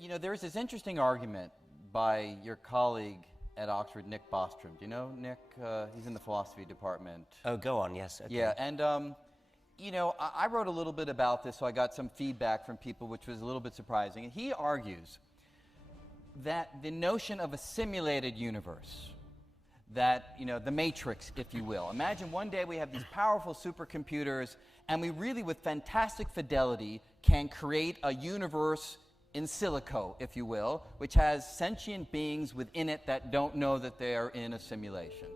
You know, there's this interesting argument by your colleague at Oxford, Nick Bostrom. Do you know Nick? He's in the philosophy department. Oh, go on, yes. Okay. Yeah, and you know, I wrote a little bit about this, so I got some feedback from people, which was a little bit surprising. And he argues that the notion of a simulated universe, that, you know, the Matrix, if you will. Imagine one day we have these powerful supercomputers, and we really, with fantastic fidelity, can create a universe in silico, if you will, which has sentient beings within it that don't know that they are in a simulation.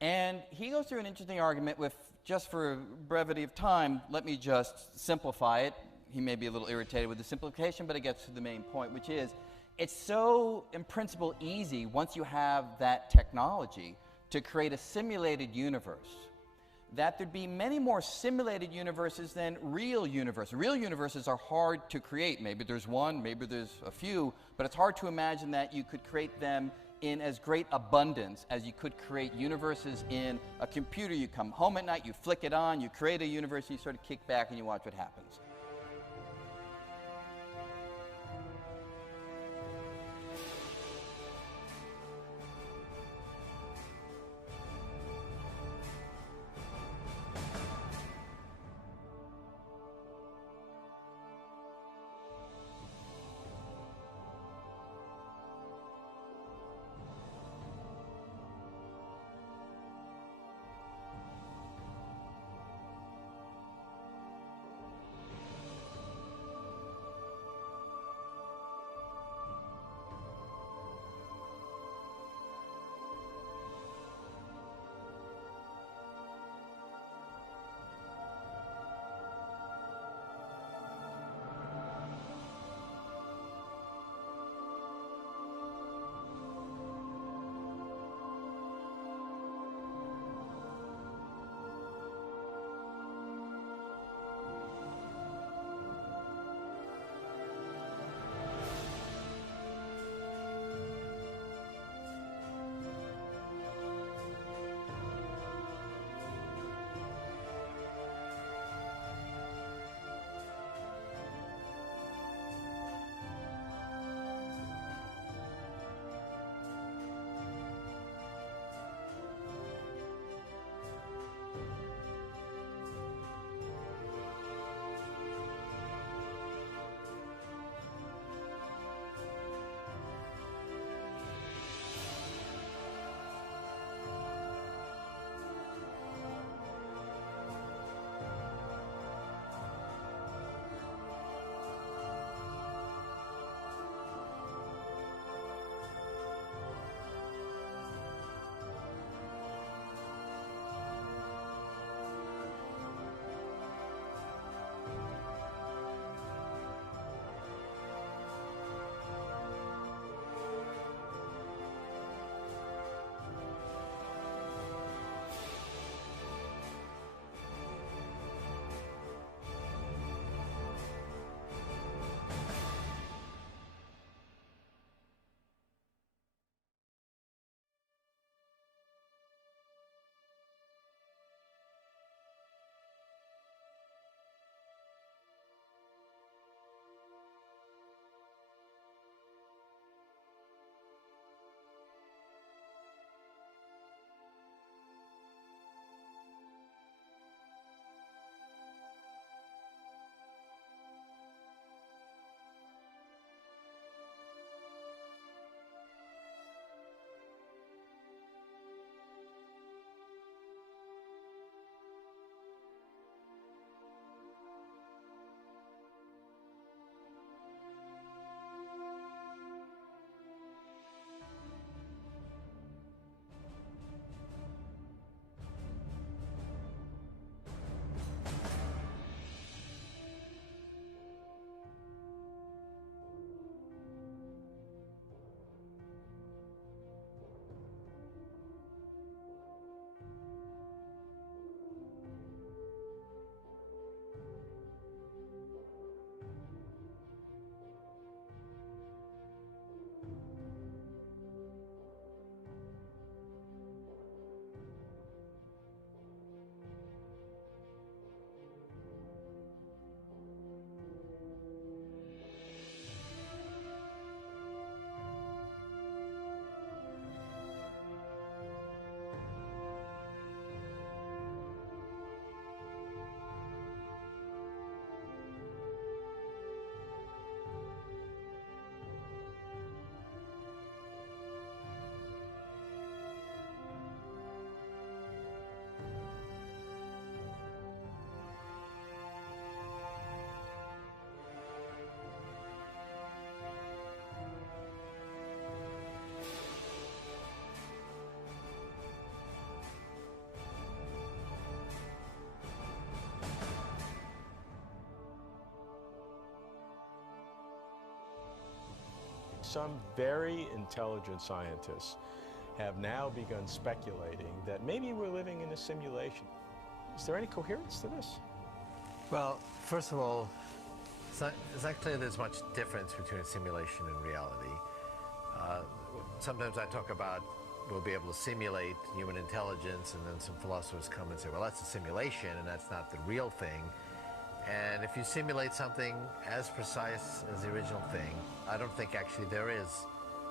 And he goes through an interesting argument with, just for brevity of time, let me just simplify it. He may be a little irritated with the simplification, but it gets to the main point, which is, it's so, in principle, easy, once you have that technology, to create a simulated universe, that there'd be many more simulated universes than real universes. Real universes are hard to create. Maybe there's one, maybe there's a few, but it's hard to imagine that you could create them in as great abundance as you could create universes in a computer. You come home at night, you flick it on, you create a universe, and you sort of kick back and you watch what happens. some very intelligent scientists have now begun speculating that maybe we're living in a simulation. Is there any coherence to this? Well, first of all, it's not clear there's much difference between simulation and reality. Sometimes I talk about we'll be able to simulate human intelligence, and then some philosophers come and say, well, that's a simulation and that's not the real thing. And if you simulate something as precise as the original thing, I don't think actually there is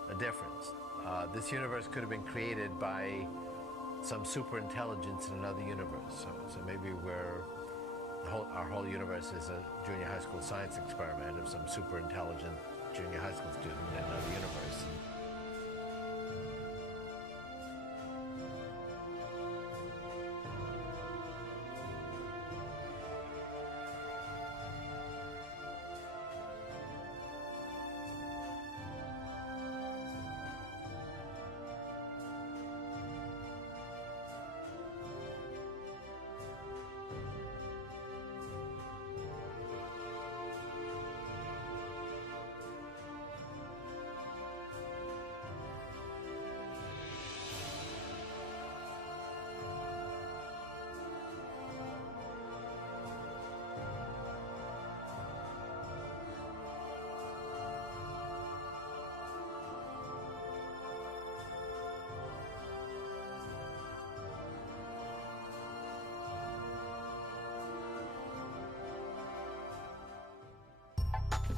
a difference. This universe could have been created by some super intelligence in another universe. So maybe our whole universe is a junior high school science experiment of some super intelligent junior high school student in another universe.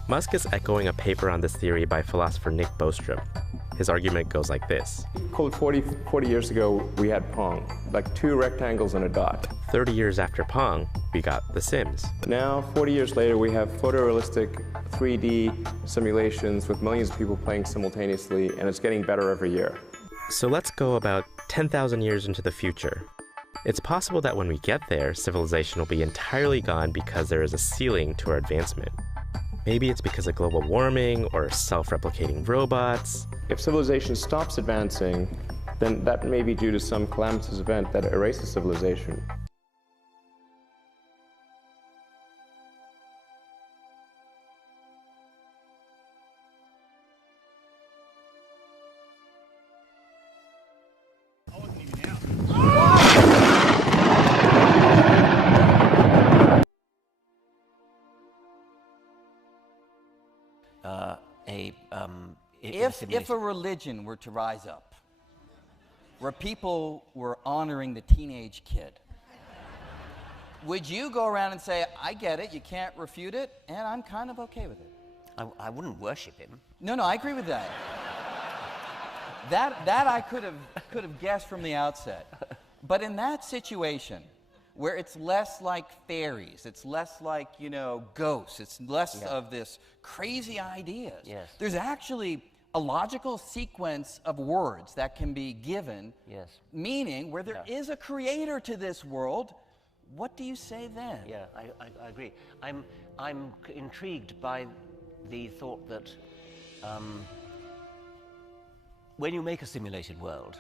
Musk is echoing a paper on this theory by philosopher Nick Bostrom. His argument goes like this. 40 years ago, we had Pong, like two rectangles and a dot. 30 years after Pong, we got The Sims. Now, 40 years later, we have photorealistic 3D simulations with millions of people playing simultaneously, and it's getting better every year. So let's go about 10,000 years into the future. It's possible that when we get there, civilization will be entirely gone because there is a ceiling to our advancement. Maybe it's because of global warming or self-replicating robots. If civilization stops advancing, then that may be due to some calamitous event that erases civilization. If a religion were to rise up, where people were honoring the teenage kid, would you go around and say, I get it, you can't refute it, and I'm kind of okay with it? I wouldn't worship him. No, I agree with that. that I could have guessed from the outset. But in that situation, where it's less like fairies, it's less like, ghosts, it's less of this crazy ideas. Yes. There's actually a logical sequence of words that can be given, meaning where there is a creator to this world. What do you say then? Yeah, I agree. I'm intrigued by the thought that when you make a simulated world,